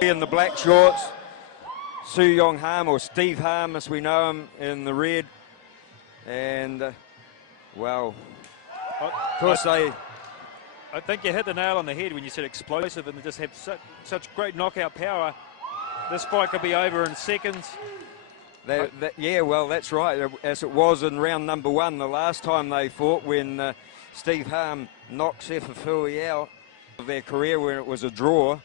In the black shorts, Hahm, or Steve Hahm as we know him, in the red. And, well, of course I think you hit the nail on the head when you said explosive, and they just have such great knockout power. This fight could be over in seconds. Yeah, well, that's right, as it was in round number 1 the last time they fought, when Steve Hahm knocked Sefa out of their career when it was a draw.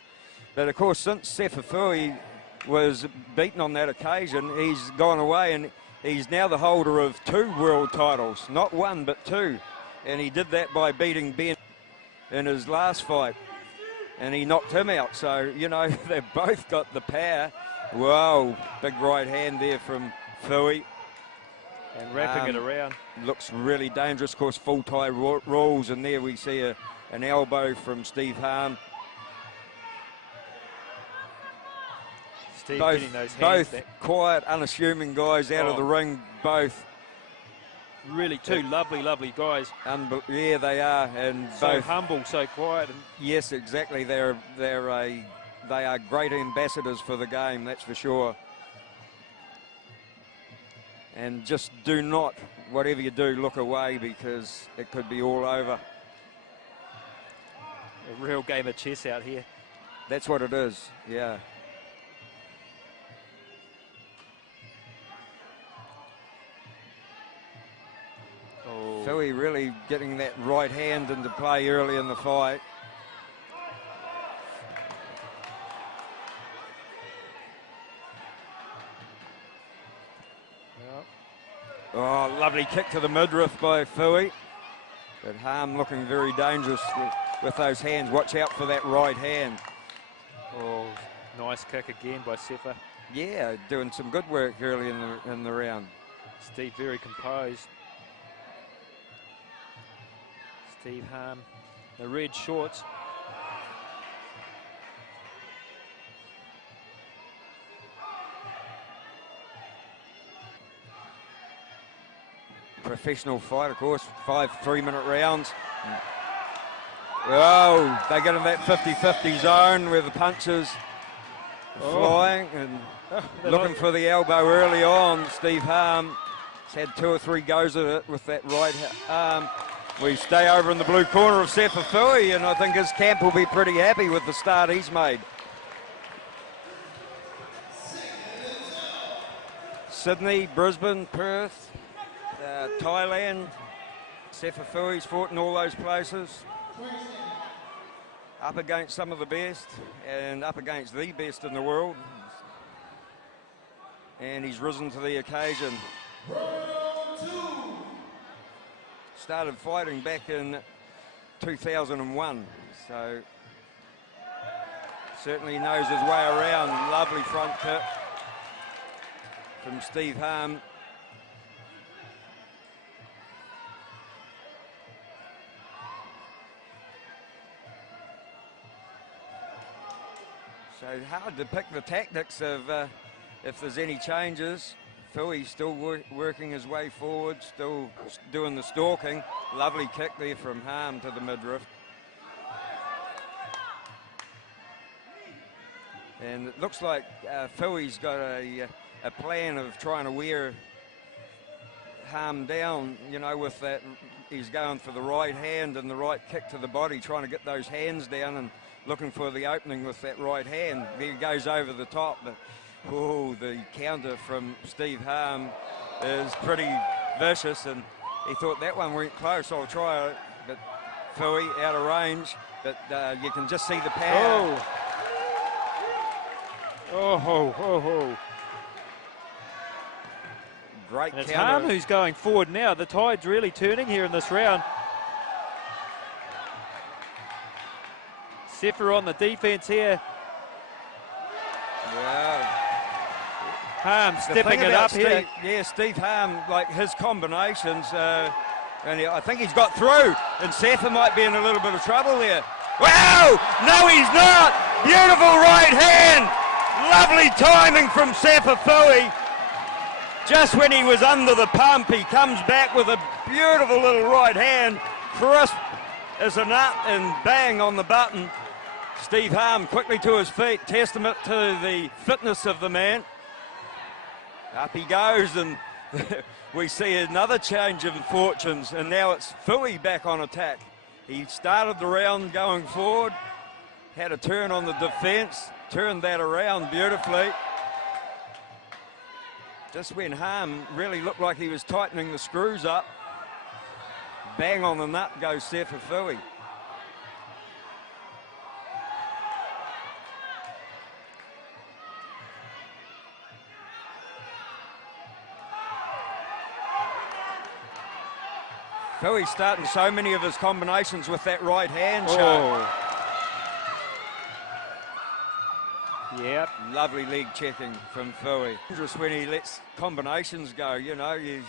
But of course, since Sefa was beaten on that occasion, he's gone away and he's now the holder of 2 world titles, not 1 but 2. And he did that by beating Ben in his last fight, and he knocked him out. So, you know, they've both got the power. Wow, big right hand there from Fui. And wrapping it around. Looks really dangerous. Of course, full tie rules, and there we see an elbow from Steve Hahm. Steve getting those hands back. Quiet, unassuming guys out of the ring, both. Really 2 lovely guys. Yeah, they are, and so both humble, so quiet. And yes, exactly. They are great ambassadors for the game, that's for sure. And just do not, whatever you do, look away, because it could be all over. A real game of chess out here. That's what it is, yeah. Fui really getting that right hand into play early in the fight. Oh, lovely kick to the midriff by Fui. But Hahm looking very dangerous with those hands. Watch out for that right hand. Oh, nice kick again by Sefa. Yeah, doing some good work early in the round. Steve very composed. Steve Hahm, the red shorts. Professional fight, of course, 5 3-minute rounds. Oh, they get in that 50-50 zone where the punches are flying and looking for the elbow early on. Steve Hahm has had 2 or 3 goes at it with that right arm. We stay over in the blue corner of Sefa, and I think his camp will be pretty happy with the start he's made. Sydney, Brisbane, Perth, Thailand. Sefa fought in all those places. Up against some of the best, and up against the best in the world. And he's risen to the occasion. Started fighting back in 2001, so certainly knows his way around. Lovely front kick from Steve Hahm. So hard to pick the tactics of if there's any changes. Fui's still working his way forward, still doing the stalking. Lovely kick there from Hahm to the midriff. And it looks like Fui's got a plan of trying to wear Hahm down, you know, with that. He's going for the right hand and the right kick to the body, trying to get those hands down and looking for the opening with that right hand. There he goes over the top, but oh, the counter from Steve Hahm is pretty vicious, and he thought that one went close. I'll try it, but Fui out of range, but you can just see the power. Oh. Great and it's counter. Hahm who's going forward now. The tide's really turning here in this round. Sefa on the defense here. Yeah. Hahm stepping it up here. Yeah, Steve Hahm, like his combinations, and I think he's got through, and Sefa might be in a little bit of trouble there. Wow! No, he's not! Beautiful right hand! Lovely timing from Sefa. Just when he was under the pump, he comes back with a beautiful little right hand, crisp as a nut, and bang on the button. Steve Hahm quickly to his feet, testament to the fitness of the man. Up he goes, and we see another change of fortunes, and now it's Fui back on attack. He started the round going forward, had a turn on the defence, turned that around beautifully. Just when Hahm really looked like he was tightening the screws up, bang on the nut goes Sefa Fui. Fui starting so many of his combinations with that right hand shot. Yep. Lovely leg checking from Fui. Dangerous when he lets combinations go, you know, he's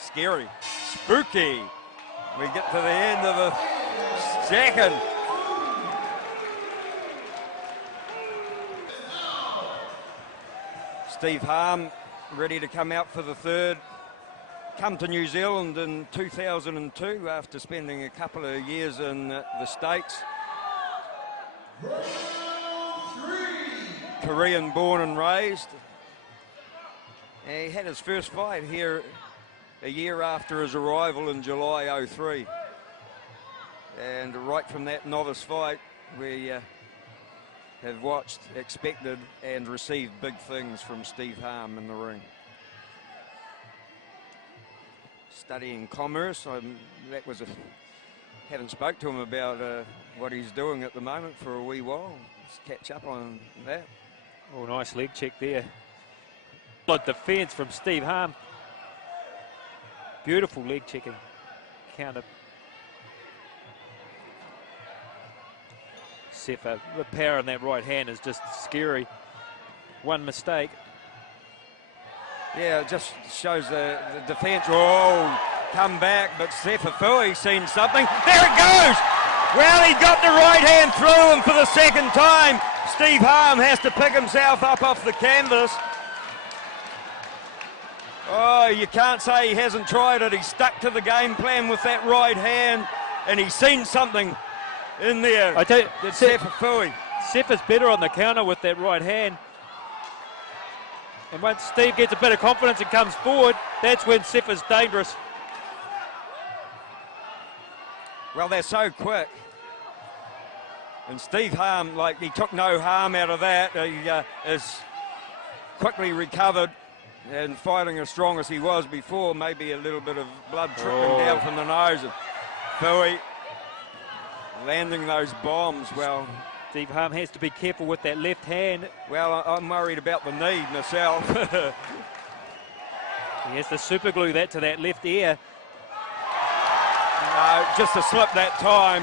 scary, spooky. We get to the end of the second. Steve Hahm ready to come out for the third. Come to New Zealand in 2002 after spending a couple of years in the States. Korean born and raised. And he had his first fight here a year after his arrival in July 03. And right from that novice fight, we have watched, expected and received big things from Steve Hahm in the ring. Studying commerce, haven't spoke to him about what he's doing at the moment for a wee while. Let's catch up on that. Oh, nice leg check there. Good defence from Steve Hahm. Beautiful leg checking. Counter. Sefa, the power in that right hand is just scary. One mistake. Yeah, it just shows the defence. Oh, come back, but Sefa Fui seen something. There it goes! Well, he got the right hand through him for the second time. Steve Hahm has to pick himself up off the canvas. Oh, you can't say he hasn't tried it. He stuck to the game plan with that right hand, and he's seen something in there. I tell you, Sefa Fui. Sefa's better on the counter with that right hand. And once Steve gets a bit of confidence and comes forward, that's when Sefa's dangerous. Well, they're so quick. And Steve Hahm, like, he took no harm out of that. He is quickly recovered and fighting as strong as he was before. Maybe a little bit of blood trickling down from the nose. And Fui landing those bombs. Well, Steve Hahm has to be careful with that left hand. Well, I'm worried about the knee myself. He has to super glue that to that left ear. No, just a slip that time.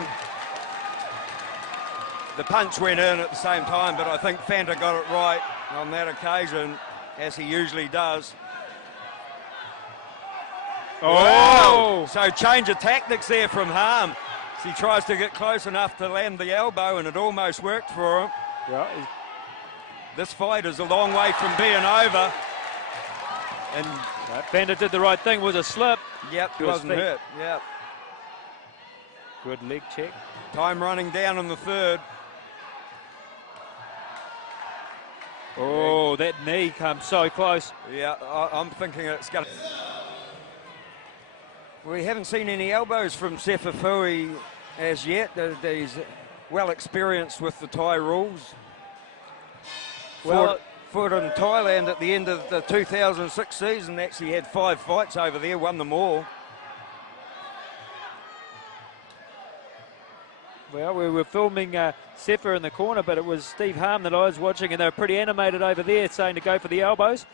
The punch went in at the same time, but I think Fanta got it right on that occasion, as he usually does. Oh! Wow. So change of tactics there from Hahm. He tries to get close enough to land the elbow, and it almost worked for him. Well, this fight is a long way from being over. And Fanta did the right thing, was a slip. Yep, he wasn't hurt. Yep. Good leg check. Time running down in the third. Oh, that knee comes so close. Yeah, I'm thinking it's going to... We haven't seen any elbows from Sefa Fui as yet. He's well experienced with the Thai rules. Well, fought in Thailand at the end of the 2006 season. Actually had 5 fights over there, won them all. Well, we were filming Sefa in the corner, but it was Steve Hahm that I was watching, and they were pretty animated over there, saying to go for the elbows.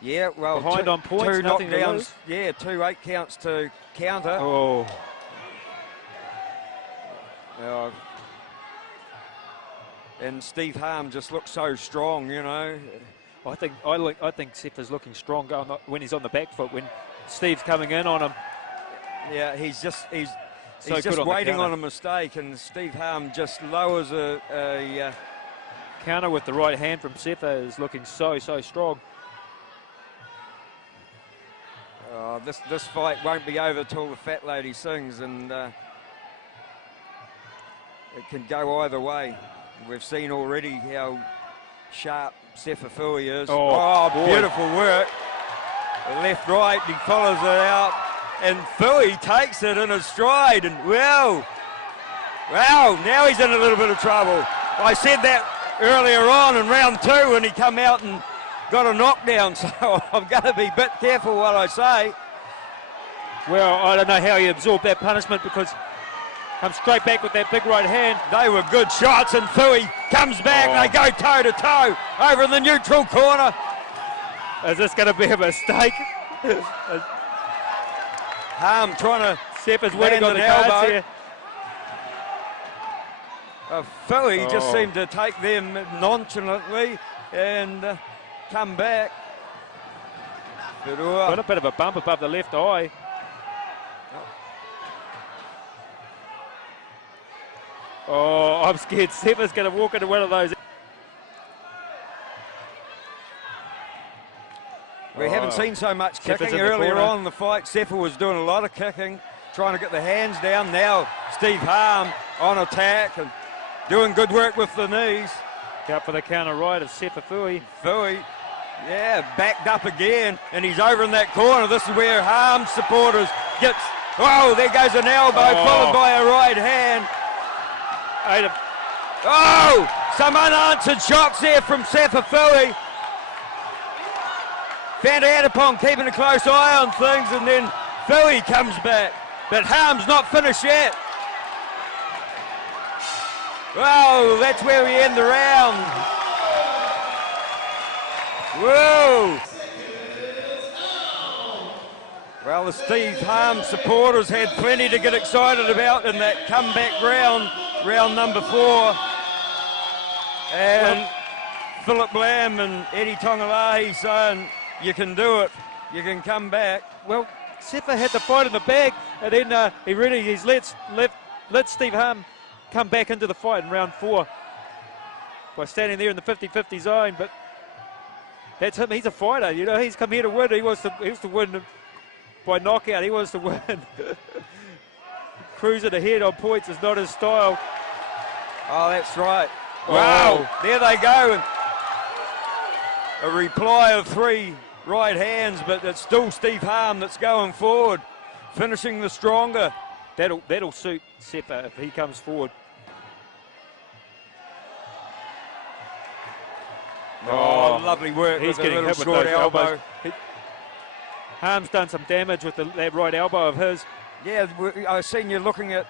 Yeah, well, behind on points, 2 nothing knockdowns. to lose. Yeah, 2 8 counts to counter. Oh. And Steve Hahm just looks so strong, you know. I think Sefa's looking strong when he's on the back foot, when Steve's coming in on him. Yeah, he's just So he's just waiting on a mistake, and Steve Hahm just lowers a counter with the right hand from Sefa is looking so strong. This fight won't be over till the fat lady sings, and it can go either way. We've seen already how sharp Sefa is. Oh, beautiful work. Left, right, he follows it out. And Fui takes it in his stride. And wow, now he's in a little bit of trouble. I said that earlier on in round 2 when he come out and got a knockdown. So I'm going to be a bit careful what I say. Well, I don't know how he absorbed that punishment because comes straight back with that big right hand. They were good shots, and Fui comes back. They go toe to toe over in the neutral corner. Is this going to be a mistake? Hahm trying to Sefa's winning on the cards here. Fui just seemed to take them nonchalantly and come back. Got a bit of a bump above the left eye. Oh, I'm scared Sefa's going to walk into one of those. We haven't seen so much kicking earlier on in the fight. Sefa was doing a lot of kicking, trying to get the hands down. Now Steve Hahm on attack and doing good work with the knees. Out for the counter right of Sefa Fui. Yeah, backed up again, and he's over in that corner. This is where Hahm supporters gets. Oh, there goes an elbow followed by a right hand. Oh, some unanswered shots there from Sefa Fui. Found out upon keeping a close eye on things, and then Fui comes back. But Ham's not finished yet. Well, that's where we end the round. Whoa! Well, the Steve Hahm supporters had plenty to get excited about in that comeback round number 4. And Philip Lamb and Eddie Tongalahi saying, you can do it, you can come back. Well, Sefa had the fight in the bag, and then he's let Steve Hahm come back into the fight in round 4 by standing there in the 50-50 zone. But that's him. He's a fighter. You know, he's come here to win. He wants to win by knockout. He wants to win. Cruising ahead on points is not his style. Oh, that's right. Wow, there they go. A reply of 3 right hands, but it's still Steve Hahm that's going forward, finishing the stronger. That'll suit Sefa if he comes forward. Oh, lovely work. He's with getting a hit little with short those elbow. elbows. Ham's done some damage with that right elbow of his. Yeah, I've seen you looking at,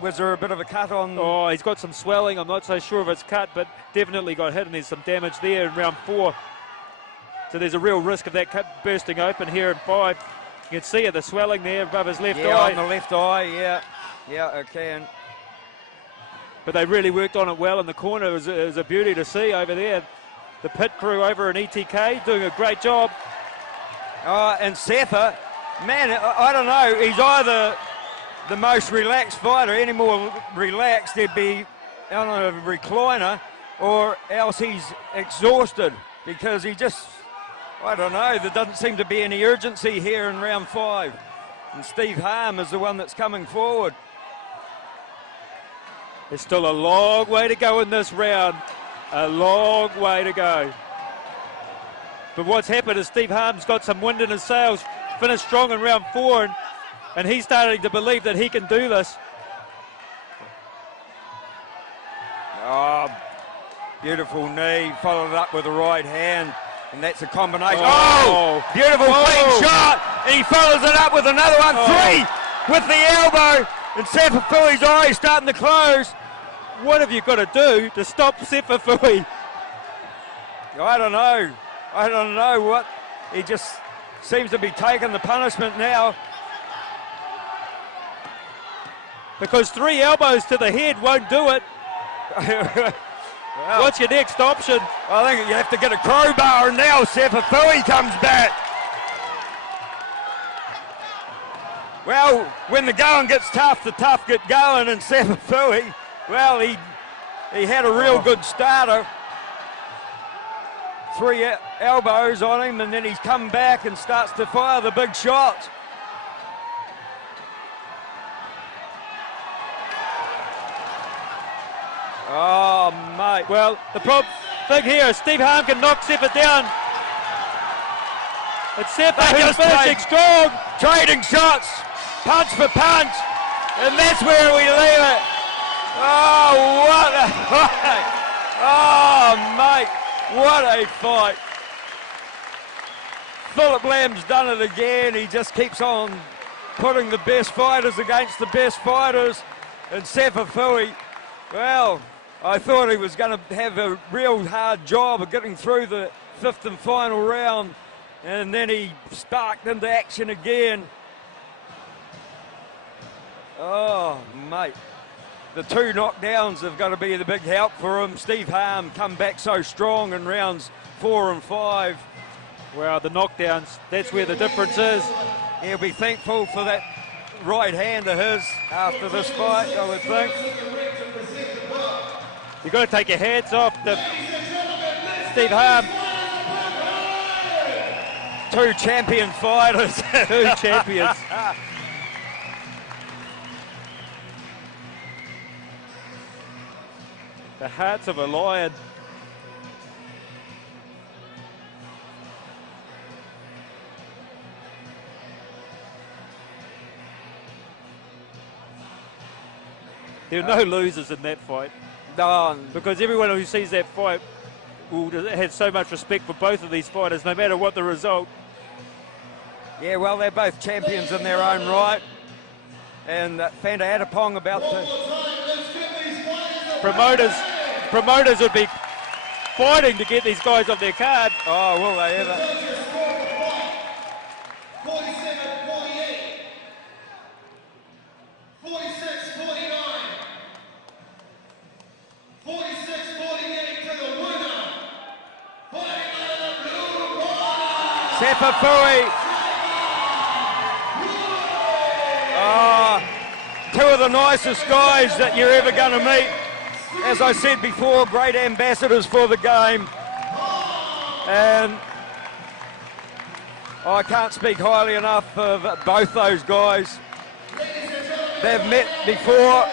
was there a bit of a cut on? Oh, he's got some swelling. I'm not so sure if it's cut, but definitely got hit, and there's some damage there in round 4. So there's a real risk of that cut bursting open here in 5. You can see it, the swelling there above his left eye. Yeah, on the left eye, yeah. Yeah, I can. But they really worked on it well in the corner. It was a beauty to see over there. The pit crew over in ETK doing a great job. And Sefa, man, I don't know. He's either the most relaxed fighter, any more relaxed, he'd be on a recliner, or else he's exhausted because he just, I don't know, there doesn't seem to be any urgency here in round 5. And Steve Hahm is the one that's coming forward. There's still a long way to go in this round. A long way to go. But what's happened is Steve Ham's got some wind in his sails, finished strong in round 4, and he's starting to believe that he can do this. Oh, beautiful knee, followed up with a right hand, and that's a combination. Oh, beautiful clean shot, and he follows it up with another one. 3 with the elbow, and Sefa Fui's eyes starting to close. What have you got to do to stop Sefa Fui? I don't know what. He just seems to be taking the punishment now. Because 3 elbows to the head won't do it. Well, what's your next option? I think you have to get a crowbar, and now Sefa Fui comes back. Well, when the going gets tough, the tough get going, and Sefa Fui, well, he had a real good starter. 3 elbows on him, and then he's come back and starts to fire the big shots. Oh, mate. Well, the thing here is Steve Hahm can knock Sefa down. It's Sefa who's finishing strong. Trading shots, punch for punch, and that's where we leave it. Oh, what a fight. Oh, mate, what a fight. Philip Lamb's done it again. He just keeps on putting the best fighters against the best fighters. And Sefa Fui, well, I thought he was going to have a real hard job of getting through the fifth and final round. And then he sparked into action again. Oh, mate. The two knockdowns have got to be the big help for him. Steve Hahm come back so strong in rounds 4 and 5. Well, the knockdowns, that's where the difference is. He'll be thankful for that right hand of his after this fight, I would think. You've got to take your hands off Steve Hahm. Two champion fighters. Two champions. The hearts of a lion. There are no losers in that fight. No. Because everyone who sees that fight will have so much respect for both of these fighters, no matter what the result. Yeah, well, they're both champions in their own right. And Fanta Adapong about the... Promoters would be fighting to get these guys off their card. Oh, will they ever? 47-48. 46-49. 46-48 to the winner. Fighting out of the blue corner. Sefa Fui. Oh, two of the nicest guys that you're ever going to meet. As I said before, great ambassadors for the game. And I can't speak highly enough of both those guys. They've met before